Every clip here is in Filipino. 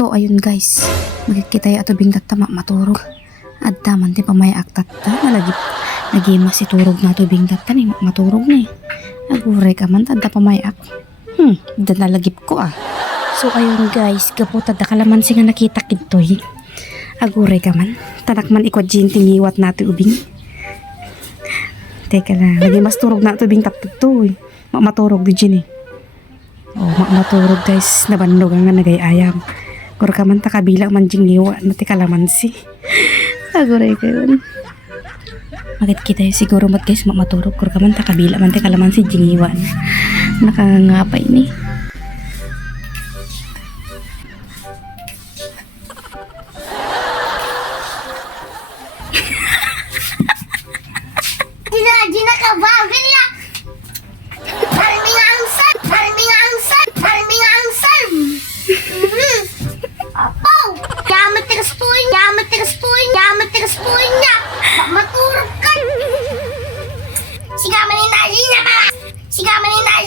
So ayun guys, magkikita yung atubing tatama maturog. At taman ti pamaya aktata lagi masiturog na atubing tata ni maturog na aguray ka man tadda pamayak. Da nalagip ko ah. So ayun guys, gaputa da kalamansi nga nakita kitoy. Aguray ka man, tanak man ikwad jinting iwat nato ubing. Teka lang, lagi mas turog na atubing tatatoy. Maturog di dyan eh. Oh, maturog guys, nabandog nga nagayayam. Kuro ka man takabila man jing liwa na ti kalamansi. Aguray ka yun. Makikita yun siguro mat guys maturog. Kuro ka man takabila man ti kalamansi jing liwa na. Nakangapay ni. Gina ka ba? Ganyan! Parming ang sarm! Apaw! Yamat tirastuin niya! Maturog ka! Sigaman ni Najina pa! Sigaman na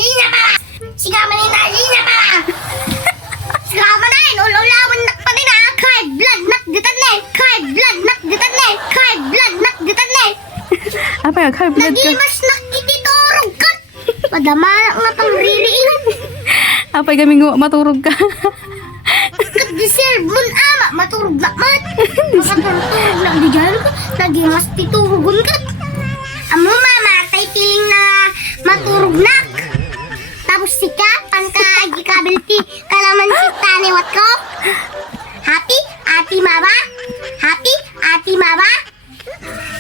yun! Ululawan nak pa rin ah! Kahit blood nak ditan na Apa ya kay blood ka? Nagimas nak ititurog ka! Padama nga pang ririin! Apa kami maturog ka? Deserve mun ama maturog na man. Makaturog na di dyan ko. Nagimas titurugon ka. Amo mama tay piling na maturog na. Tapos sika panka agi kabelti kalaman si taniwat ko. Happy ati mama.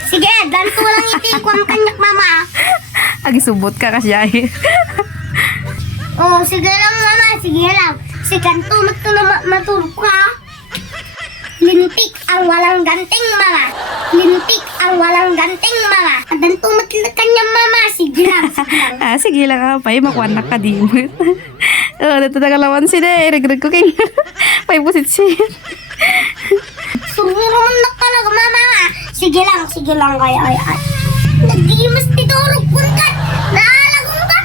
Sige, ganito lang itikwam kanyak mama. Agi subot ka kasya eh. Oh, sige lang mama, sige lang. Si kanto matulog ka. Lintik ang walang ganting mama. Adan tumatulog kanya mama. Sige lang. Sige lang ah, pay makwanak ka di mo. Dito na kalaman si de, regret ko king. Pay pusit si. Sumuro man na talaga mama. Sige lang kaya ay. Nagimas titurog kun ka. Naalagong ka.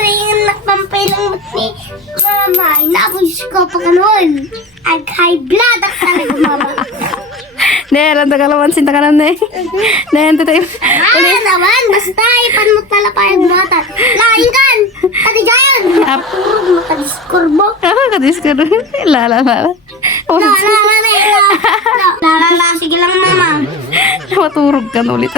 Ngayon nakpampay lang ni mama. Inaabos ko pa kanon. Ag high blood ak talaga mama. Ne, lang kalaman sin takanan ne. Ne, ito tayo. Naman, basta ipan mo tala pa yung mata. Lain kan. Ati jayan. Turog mo kadiskur mo. Kadiskur. Lala. La, sige lang mama. Maturog ka na ulit.